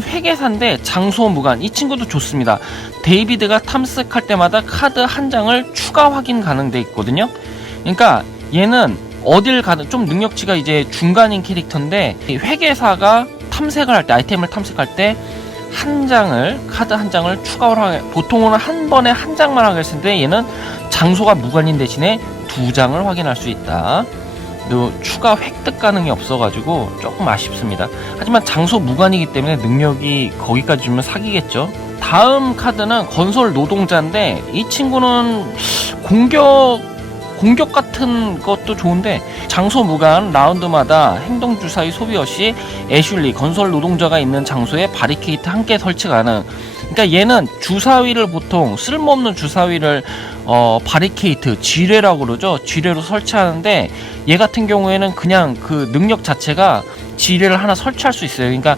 친구는 회계사인데 장소 무관. 이 친구도 좋습니다. 데이비드가 탐색할 때마다 카드 한 장을 추가 확인 가능돼 있거든요. 그러니까 얘는 어딜 가든 좀 능력치가 이제 중간인 캐릭터인데, 회계사가 탐색을 할 때, 아이템을 탐색할 때 한 장을, 카드 한 장을 추가로 하게, 보통은 한 번에 한 장만 하게 했는데 얘는 장소가 무관인 대신에 두 장을 확인할 수 있다. 또 추가 획득 가능이 없어가지고 조금 아쉽습니다. 하지만 장소 무관이기 때문에 능력이 거기까지 주면 사기겠죠. 다음 카드는 건설 노동자인데, 이 친구는 공격 같은 것도 좋은데, 장소 무관, 라운드마다 행동 주사위 소비 없이 애슐리 건설 노동자가 있는 장소에 바리케이트 한 개 설치 가능. 그러니까 얘는 주사위를, 보통 쓸모없는 주사위를 바리케이트, 지뢰라고 그러죠. 지뢰로 설치하는데, 얘 같은 경우에는 그냥 그 능력 자체가 지뢰를 하나 설치할 수 있어요. 그러니까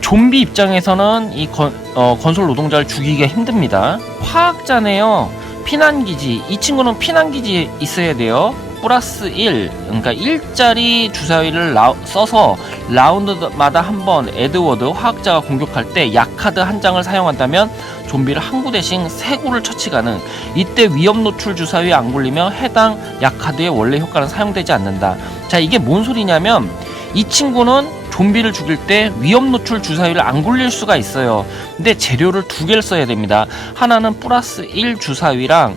좀비 입장에서는 이 건설 노동자를 죽이기가 힘듭니다. 화학자네요. 피난기지. 이 친구는 피난기지 있어야 돼요. 플러스 1, 그러니까 1짜리 주사위를 써서 라운드마다 한 번 에드워드 화학자가 공격할 때 약카드 한 장을 사용한다면 좀비를 한 구대씩 3구를 처치 가능. 이때 위험 노출 주사위에 안 굴리며 해당 약카드의 원래 효과는 사용되지 않는다. 자, 이게 뭔 소리냐면, 이 친구는 좀비를 죽일 때 위험 노출 주사위를 안 굴릴 수가 있어요. 근데 재료를 2개를 써야 됩니다. 하나는 플러스 1 주사위랑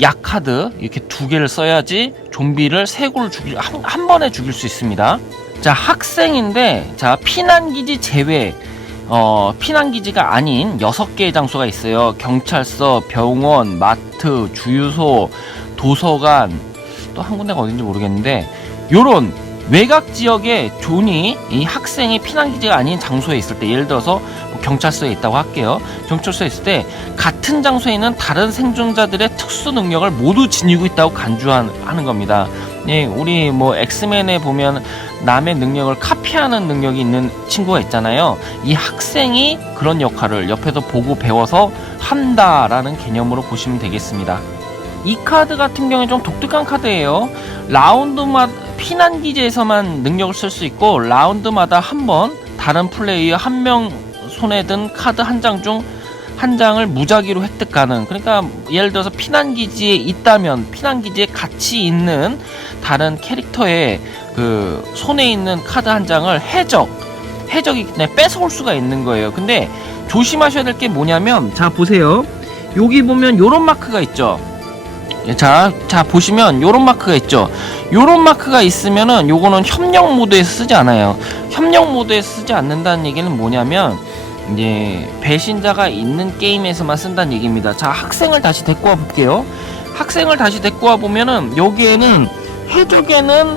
약카드 이렇게 2개를 써야지 좀비를 3구를 한 번에 죽일 수 있습니다. 자, 학생인데, 자, 피난기지 제외, 피난기지가 아닌 6개의 장소가 있어요. 경찰서, 병원, 마트, 주유소, 도서관, 또 한 군데가 어딘지 모르겠는데, 요런 외곽 지역에 이 학생이 피난기지가 아닌 장소에 있을 때, 예를 들어서 뭐 경찰서에 있다고 할게요. 경찰서에 있을 때 같은 장소에 있는 다른 생존자들의 특수 능력을 모두 지니고 있다고 간주하는 겁니다. 예, 우리 뭐 엑스맨에 보면 남의 능력을 카피하는 능력이 있는 친구가 있잖아요. 이 학생이 그런 역할을 옆에서 보고 배워서 한다라는 개념으로 보시면 되겠습니다. 이 카드 같은 경우에 좀 독특한 카드예요. 라운드마다 피난기지에서만 능력을 쓸 수 있고, 라운드마다 한 번 다른 플레이어 한 명 손에 든 카드 한 장 중 한 장을 무작위로 획득 가능. 그러니까 예를 들어서 피난기지에 있다면 피난기지에 같이 있는 다른 캐릭터의 그 손에 있는 카드 한 장을 해적이 그냥 뺏어올 수가 있는 거예요. 근데 조심하셔야 될 게 뭐냐면, 자 보세요. 여기 보면 요런 마크가 있죠. 자 보시면 요런 마크가 있죠. 요런 마크가 있으면은 요거는 협력 모드에서 쓰지 않아요. 협력 모드에서 쓰지 않는다는 얘기는 뭐냐면, 이제 배신자가 있는 게임에서만 쓴다는 얘기입니다. 자, 학생을 다시 데리고 와 볼게요. 학생을 다시 데리고 와 보면은 여기에는 해적에는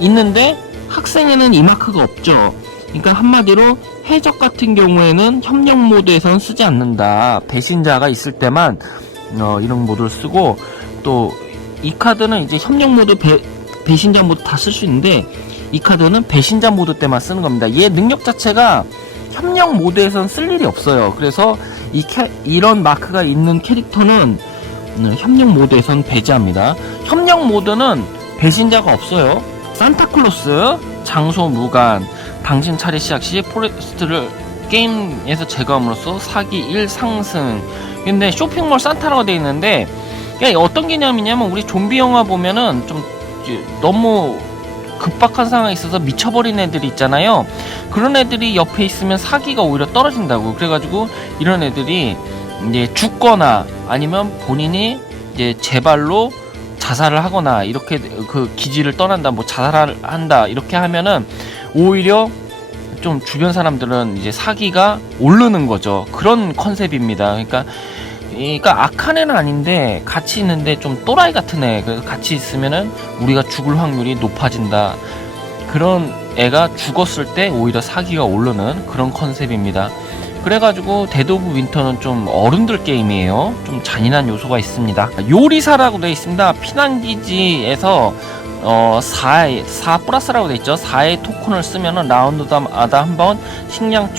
있는데 학생에는 이 마크가 없죠. 그러니까 한마디로 해적 같은 경우에는 협력 모드에서는 쓰지 않는다. 배신자가 있을 때만 이런 모드를 쓰고, 또 이 카드는 이제 협력 모드, 배신자 모드 다 쓸 수 있는데, 이 카드는 배신자 모드 때만 쓰는 겁니다. 얘 능력 자체가 협력 모드에선 쓸 일이 없어요. 그래서 이런 마크가 있는 캐릭터는 협력 모드에선 배제합니다. 협력 모드는 배신자가 없어요. 산타클로스, 장소 무관, 당신 차례 시작 시 포레스트를 게임에서 제거함으로써 사기 1 상승. 근데 쇼핑몰 산타라고 되어 있는데, 어떤 개념이냐면, 우리 좀비 영화 보면은 좀 너무 급박한 상황에 있어서 미쳐버린 애들이 있잖아요. 그런 애들이 옆에 있으면 사기가 오히려 떨어진다고. 그래가지고 이런 애들이 이제 죽거나 아니면 본인이 이제 제발로 자살을 하거나, 이렇게 그 기지를 떠난다, 뭐 자살을 한다, 이렇게 하면은 오히려 좀 주변 사람들은 이제 사기가 오르는 거죠. 그런 컨셉입니다. 그러니까 악한 애는 아닌데 같이 있는데 좀 또라이 같은 애, 그래서 같이 있으면은 우리가 죽을 확률이 높아진다. 그런 애가 죽었을 때 오히려 사기가 오르는 그런 컨셉입니다. 그래가지고 데드 오브 윈터는 좀 어른들 게임이에요. 좀 잔인한 요소가 있습니다. 요리사라고 되어 있습니다. 피난기지에서 4 플러스라고 되어 있죠. 4의 토큰을 쓰면은 라운드마다 한번 식량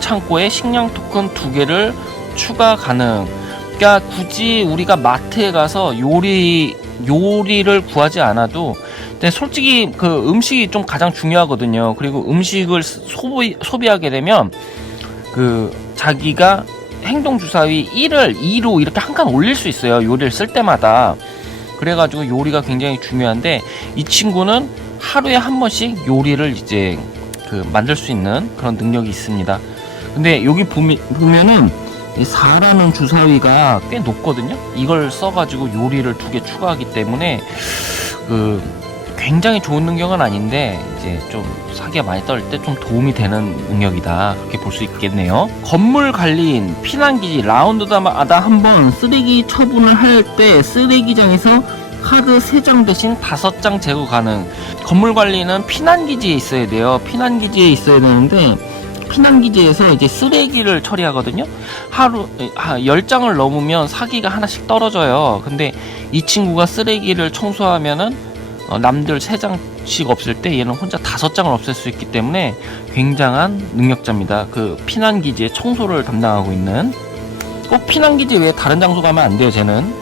창고에 식량 토큰 2개를 추가 가능. 그러니까 굳이 우리가 마트에 가서 요리를 구하지 않아도 근데 솔직히 그 음식이 좀 가장 중요하거든요. 그리고 음식을 소비하게 되면 그 자기가 행동 주사위 1을 2로 이렇게 한 칸 올릴 수 있어요. 요리를 쓸 때마다. 그래가지고 요리가 굉장히 중요한데 이 친구는 하루에 한 번씩 요리를 이제 그 만들 수 있는 그런 능력이 있습니다. 근데 여기 보면은 이 4라는 주사위가 꽤 높거든요. 이걸 써가지고 요리를 2개 추가하기 때문에 그 굉장히 좋은 능력은 아닌데 이제 좀 사기가 많이 떨 때 좀 도움이 되는 능력이다, 그렇게 볼 수 있겠네요. 건물 관리인 피난기지 라운드마다 한번 쓰레기 처분을 할 때 쓰레기장에서 카드 3장 대신 5장 제거 가능. 건물 관리는 피난기지에 있어야 돼요. 피난기지에 있어야 되는데 피난기지에서 이제 쓰레기를 처리하거든요. 하루 10장을 넘으면 사기가 하나씩 떨어져요. 근데 이 친구가 쓰레기를 청소하면은 남들 3장씩 없을 때 얘는 혼자 5장을 없앨 수 있기 때문에 굉장한 능력자입니다. 그 피난기지의 청소를 담당하고 있는. 꼭 피난기지 외에 다른 장소 가면 안 돼요, 쟤는.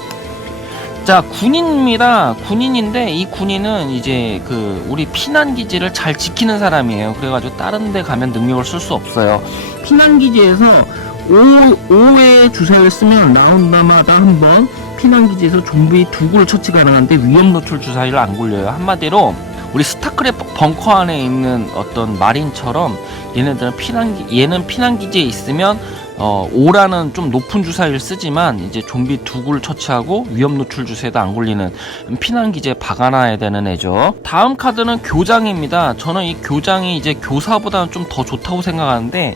자, 군인입니다. 군인인데 이 군인은 이제 그 우리 피난기지를 잘 지키는 사람이에요. 그래가지고 다른 데 가면 능력을 쓸 수 없어요. 피난기지에서 5회 주사를 쓰면 라운드마다 한번 피난기지에서 좀비 2구를 처치 가능한데 위험 노출 주사위를 안 굴려요. 한마디로 우리 스타크래프트 벙커 안에 있는 어떤 마린처럼 얘네들은 얘는 피난기지에 있으면 5라는 좀 높은 주사위를 쓰지만 이제 좀비 2구를 처치하고 위험 노출 주사위도 안 굴리는 피난기지에 박아놔야 되는 애죠. 다음 카드는 교장입니다. 저는 이 교장이 이제 교사보다는 좀 더 좋다고 생각하는데,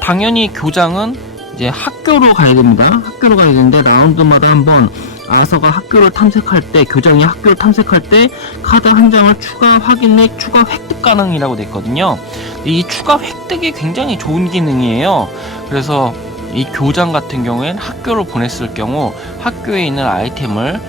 당연히 교장은 이제 학교로 가야 됩니다. 학교로 가야 되는데 라운드마다 한번 아서가 학교를 탐색할 때, 교장이 학교를 탐색할 때 카드 한 장을 추가 확인 및 추가 획득 가능이라고 돼 있거든요. 이 추가 획득이 굉장히 좋은 기능이에요. 그래서 이 교장 같은 경우엔 학교를 보냈을 경우 학교에 있는 아이템을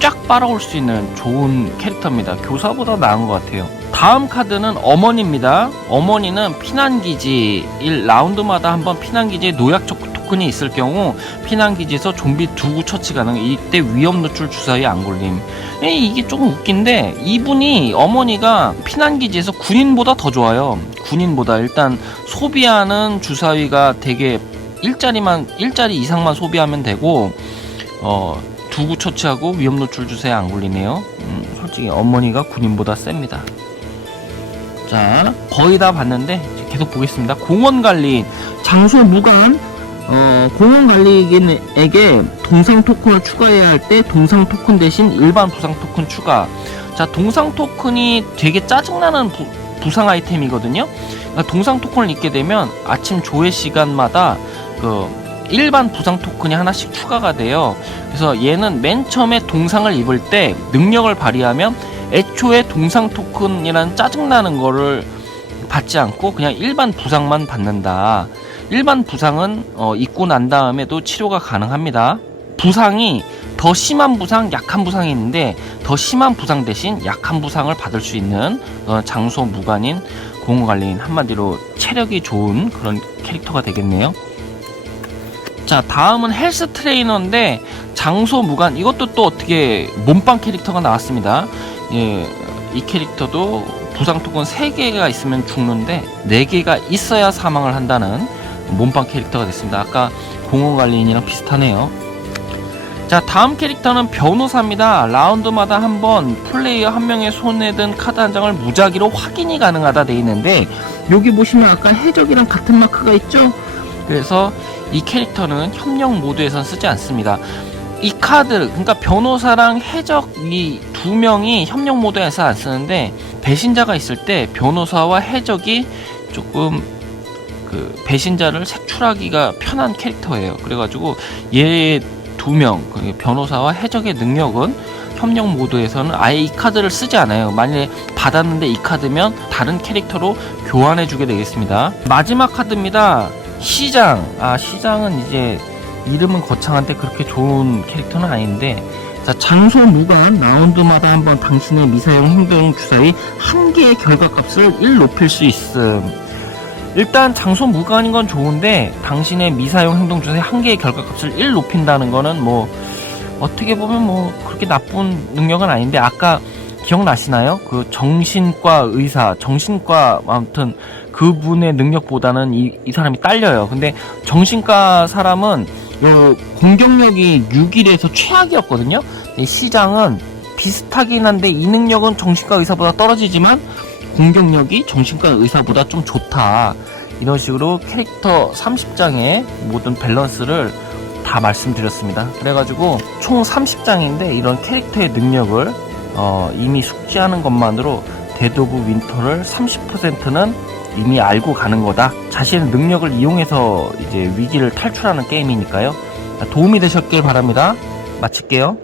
쫙 빨아올 수 있는 좋은 캐릭터입니다. 교사보다 나은 것 같아요. 다음 카드는 어머니입니다. 어머니는 피난기지 1라운드마다 한번 피난기지에 노약 토큰이 있을 경우 피난기지에서 좀비 2구 처치 가능. 이때 위험 노출 주사위 안 굴림. 이게 조금 웃긴데 이분이 어머니가 피난기지에서 군인보다 더 좋아요. 군인보다 일단 소비하는 주사위가 되게 일자리 이상만 소비하면 되고 2구 처치하고 위험 노출 주사위 안 굴리네요. 솔직히 어머니가 군인보다 셉니다. 자, 거의 다 봤는데 계속 보겠습니다. 공원관리인 장소 무관. 공원관리인에게 동상 토큰을 추가해야 할 때 동상 토큰 대신 일반 부상 토큰 추가. 자, 동상 토큰이 되게 짜증나는 부상 아이템이거든요. 그러니까 동상 토큰을 입게 되면 아침 조회 시간마다 그 일반 부상 토큰이 하나씩 추가가 돼요. 그래서 얘는 맨 처음에 동상을 입을 때 능력을 발휘하면 애초에 동상 토큰이라는 짜증나는 거를 받지 않고 그냥 일반 부상만 받는다. 일반 부상은 입고 난 다음에도 치료가 가능합니다. 부상이 더 심한 부상, 약한 부상이 있는데 더 심한 부상 대신 약한 부상을 받을 수 있는 장소 무관인 공원관리인, 한마디로 체력이 좋은 그런 캐릭터가 되겠네요. 자, 다음은 헬스 트레이너인데 장소 무관, 이것도 또 어떻게 몸빵 캐릭터가 나왔습니다. 예, 이 캐릭터도 부상 토큰 3개가 있으면 죽는데 4개가 있어야 사망을 한다는 몸빵 캐릭터가 됐습니다. 아까 공원관리인이랑 비슷하네요. 자, 다음 캐릭터는 변호사입니다. 라운드마다 한번 플레이어 한 명의 손에 든 카드 한 장을 무작위로 확인이 가능하다 돼 있는데, 여기 보시면 아까 해적이랑 같은 마크가 있죠? 그래서 이 캐릭터는 협력 모드에선 쓰지 않습니다. 이 카드, 그러니까 변호사랑 해적 이 2명이 협력 모드에서 안 쓰는데, 배신자가 있을 때 변호사와 해적이 조금 그 배신자를 색출하기가 편한 캐릭터예요. 그래가지고 얘 2명, 변호사와 해적의 능력은 협력 모드에서는 아예 이 카드를 쓰지 않아요. 만약에 받았는데 이 카드면 다른 캐릭터로 교환해주게 되겠습니다. 마지막 카드입니다. 시장. 시장은 이제 이름은 거창한데 그렇게 좋은 캐릭터는 아닌데, 자, 장소 무관. 라운드마다 한번 당신의 미사용 행동 주사위 1개의 결과값을 1 높일 수 있음. 일단 장소 무관인 건 좋은데 당신의 미사용 행동 주사위 1개의 결과값을 1 높인다는 거는 뭐 어떻게 보면 뭐 그렇게 나쁜 능력은 아닌데, 아까 기억나시나요? 그 정신과 의사, 정신과 아무튼 그분의 능력보다는 이 사람이 딸려요. 근데 정신과 사람은 요 공격력이 6일에서 최악이었거든요. 이 시장은 비슷하긴 한데 이 능력은 정신과 의사보다 떨어지지만 공격력이 정신과 의사보다 좀 좋다. 이런 식으로 캐릭터 30장의 모든 밸런스를 다 말씀드렸습니다. 그래가지고 총 30장인데 이런 캐릭터의 능력을 이미 숙지하는 것만으로 데드 오브 윈터를 30%는 이미 알고 가는 거다. 자신의 능력을 이용해서 이제 위기를 탈출하는 게임이니까요. 도움이 되셨길 바랍니다. 마칠게요.